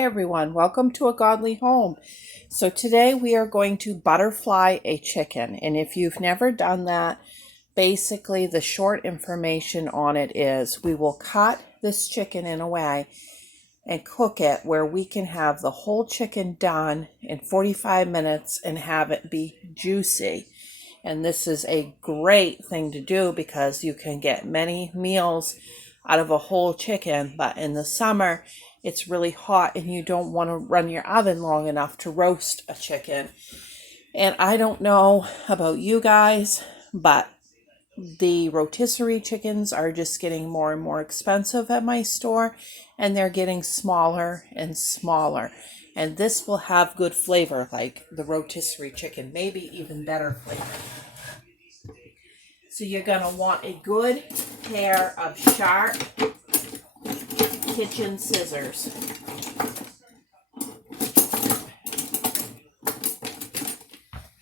Hi everyone, welcome to A Godly Home. So today we are going to butterfly a chicken, and if you've never done that, basically the short information on it is we will cut this chicken in a way and cook it where we can have the whole chicken done in 45 minutes and have it be juicy. And this is a great thing to do because you can get many meals out of a whole chicken, but in the summer it's really hot and you don't want to run your oven long enough to roast a chicken. And I don't know about you guys, but the rotisserie chickens are just getting more and more expensive at my store, and they're getting smaller and smaller. And this will have good flavor like the rotisserie chicken, maybe even better flavor. So you're going to want a good pair of sharp kitchen scissors.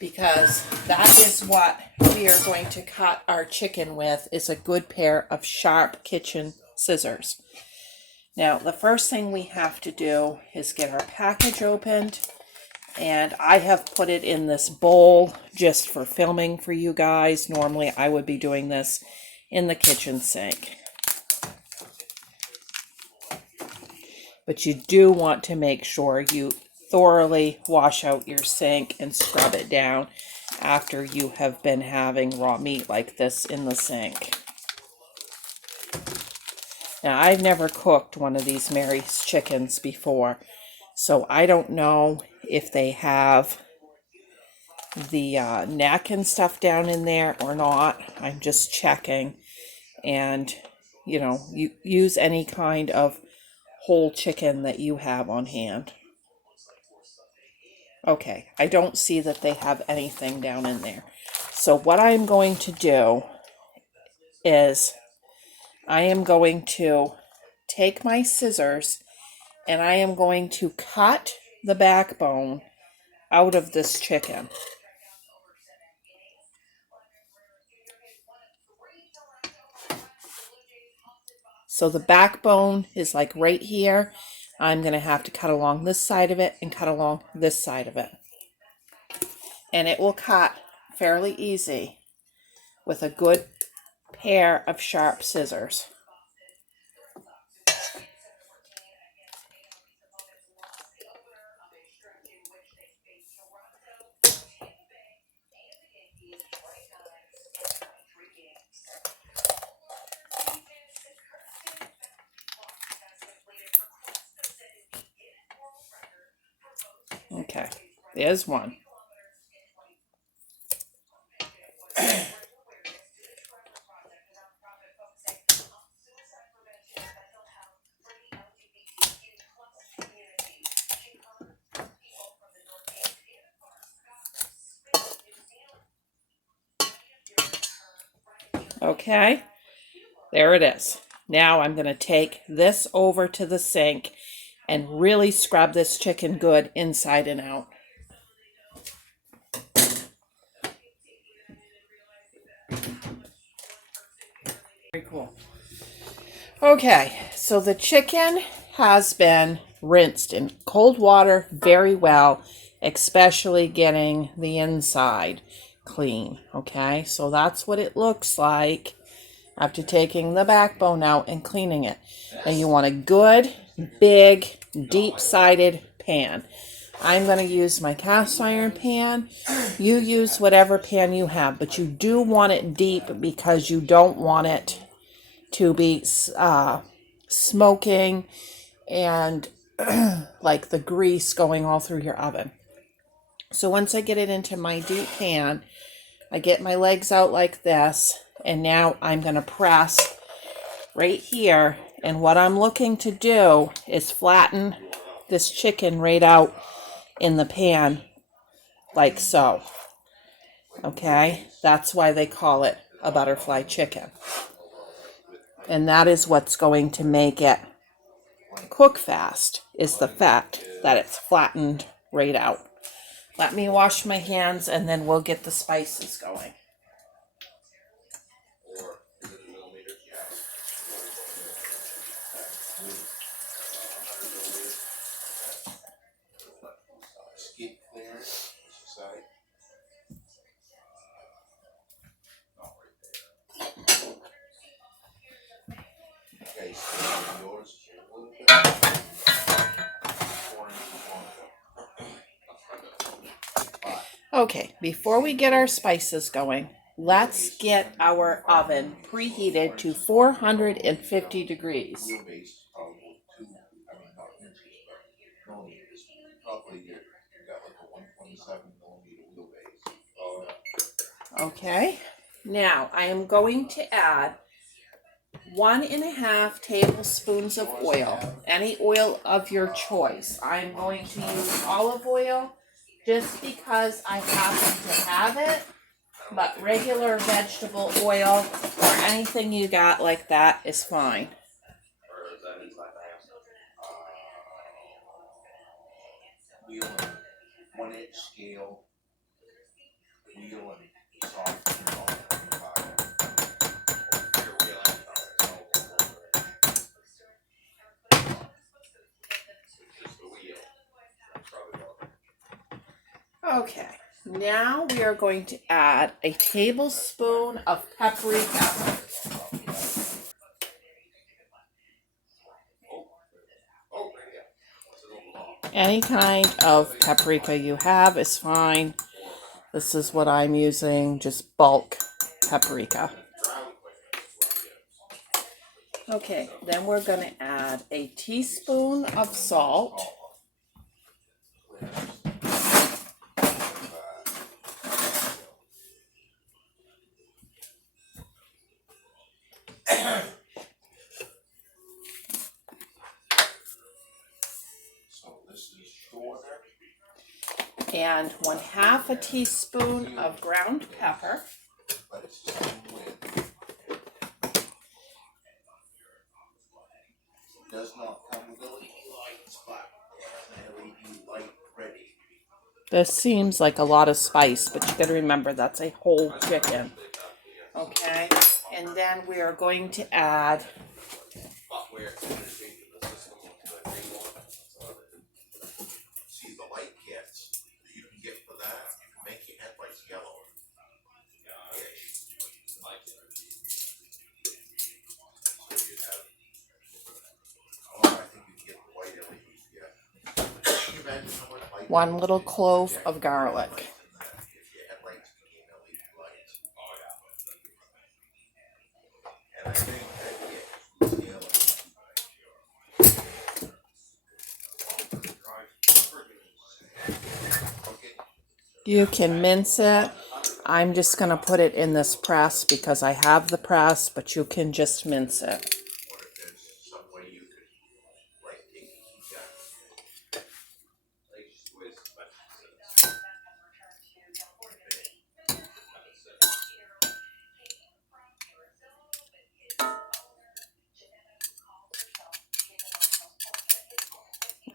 Because that is what we are going to cut our chicken with, is a good pair of sharp kitchen scissors. Now, the first thing we have to do is get our package opened, and I have put it in this bowl just for filming for you guys. Normally, I would be doing this in the kitchen sink. But you do want to make sure you thoroughly wash out your sink and scrub it down after you have been having raw meat like this in the sink. Now, I've never cooked one of these Mary's chickens before, so I don't know if they have the neck and stuff down in there or not. I'm just checking. And, you use any kind of whole chicken that you have on hand. Okay, I don't see that they have anything down in there. So what I'm going to do is I am going to take my scissors and I am going to cut the backbone out of this chicken. So the backbone is like right here. I'm going to have to cut along this side of it and cut along this side of it. And it will cut fairly easy with a good pair of sharp scissors. Okay, there's one. Okay, there it is. Now I'm going to take this over to the sink and really scrub this chicken good inside and out. Very cool. Okay, so the chicken has been rinsed in cold water very well, especially getting the inside clean. Okay, so that's what it looks like after taking the backbone out and cleaning it. And you want a good, big, deep-sided pan. I'm going to use my cast iron pan. You use whatever pan you have, but you do want it deep because you don't want it to be smoking and like the grease going all through your oven. So once I get it into my deep pan, I get my legs out like this, and now I'm going to press right here. And what I'm looking to do is flatten this chicken right out in the pan like so. Okay, that's why they call it a butterfly chicken. And that is what's going to make it cook fast, is the fact that it's flattened right out. Let me wash my hands and then we'll get the spices going. Okay, before we get our spices going, let's get our oven preheated to 450 degrees. Okay, now I am going to add 1.5 tablespoons of oil, any oil of your choice. I'm going to use olive oil just because I happen to have it, but regular vegetable oil or anything you got like that is fine. Okay, now we are going to add a tablespoon of paprika. Any kind of paprika you have is fine. This is what I'm using, just bulk paprika. Okay, then we're going to add a teaspoon of salt. And 1/2 teaspoon of ground pepper. This seems like a lot of spice, but you gotta remember that's a whole chicken. Okay, and then we are going to add one little clove of garlic. You can mince it. I'm just going to put it in this press because I have the press, but you can just mince it.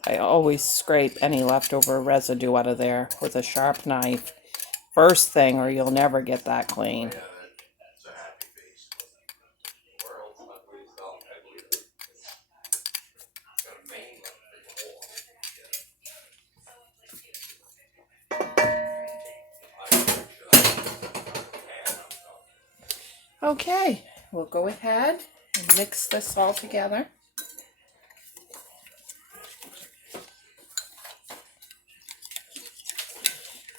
I always scrape any leftover residue out of there with a sharp knife. First thing, or you'll never get that clean. Okay, we'll go ahead and mix this all together.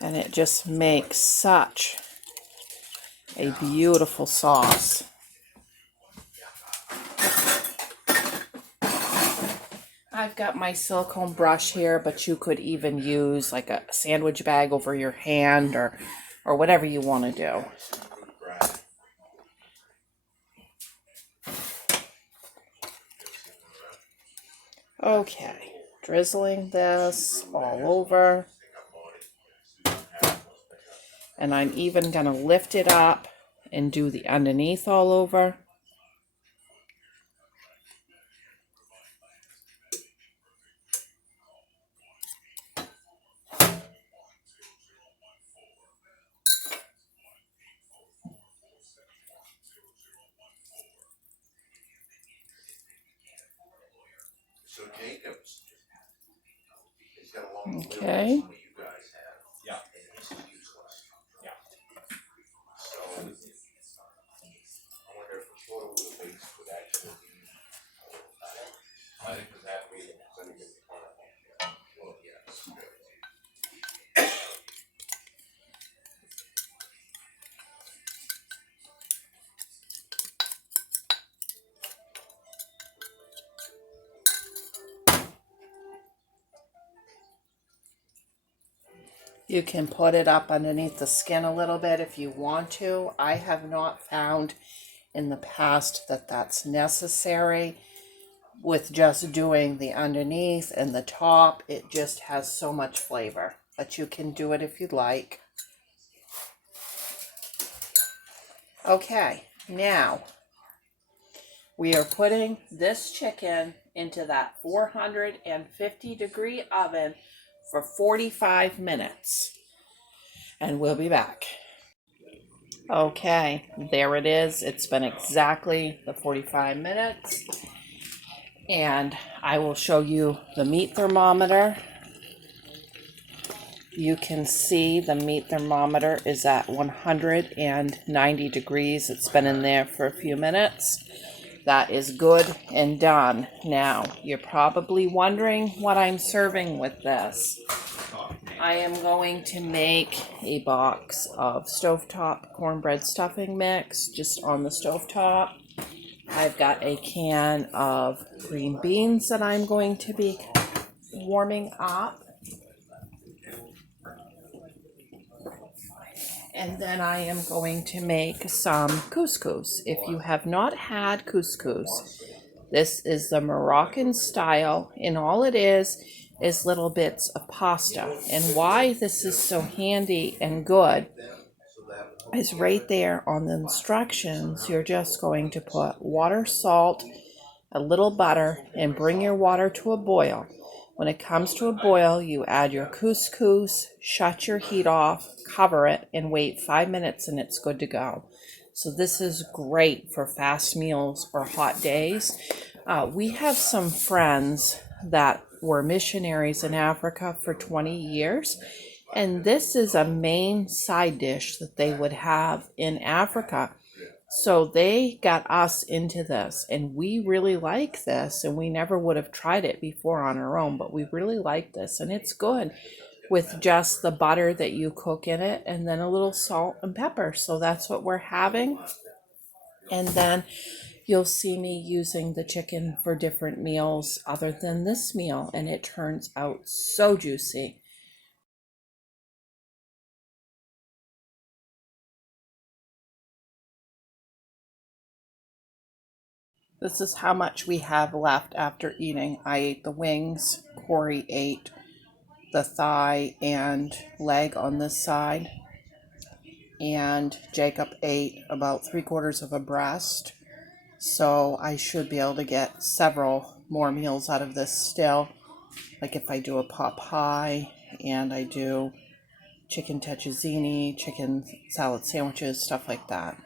And it just makes such a beautiful sauce. I've got my silicone brush here, but you could even use like a sandwich bag over your hand or whatever you want to do. Okay, drizzling this all over. And I'm even going to lift it up and do the underneath all over. Okay. You can put it up underneath the skin a little bit if you want to. I have not found in the past that that's necessary. With just doing the underneath and the top, it just has so much flavor. But you can do it if you'd like. Okay, now we are putting this chicken into that 450-degree oven for 45 minutes. And we'll be back. Okay, there it is. It's been exactly the 45 minutes. And I will show you the meat thermometer. You can see the meat thermometer is at 190 degrees. It's been in there for a few minutes. That is good and done. Now, you're probably wondering what I'm serving with this. I am going to make a box of stovetop cornbread stuffing mix just on the stovetop. I've got a can of green beans that I'm going to be warming up. And then I am going to make some couscous. If you have not had couscous, this is the Moroccan style, and all it is little bits of pasta. And why this is so handy and good is right there on the instructions. You're just going to put water, salt, a little butter, and bring your water to a boil. When it comes to a boil, you add your couscous, shut your heat off, cover it, and wait 5 minutes, and it's good to go. So this is great for fast meals or hot days. We have some friends that were missionaries in Africa for 20 years, and this is a main side dish that they would have in Africa. So they got us into this, and we really like this, and we never would have tried it before on our own, but we really like this, and it's good with just the butter that you cook in it and then a little salt and pepper. So that's what we're having. And then you'll see me using the chicken for different meals other than this meal, and it turns out so juicy. This is how much we have left after eating. I ate the wings, Corey ate the thigh and leg on this side, and Jacob ate about 3/4 of a breast. So I should be able to get several more meals out of this still. Like if I do a pot pie and I do chicken tetrazzini, chicken salad sandwiches, stuff like that.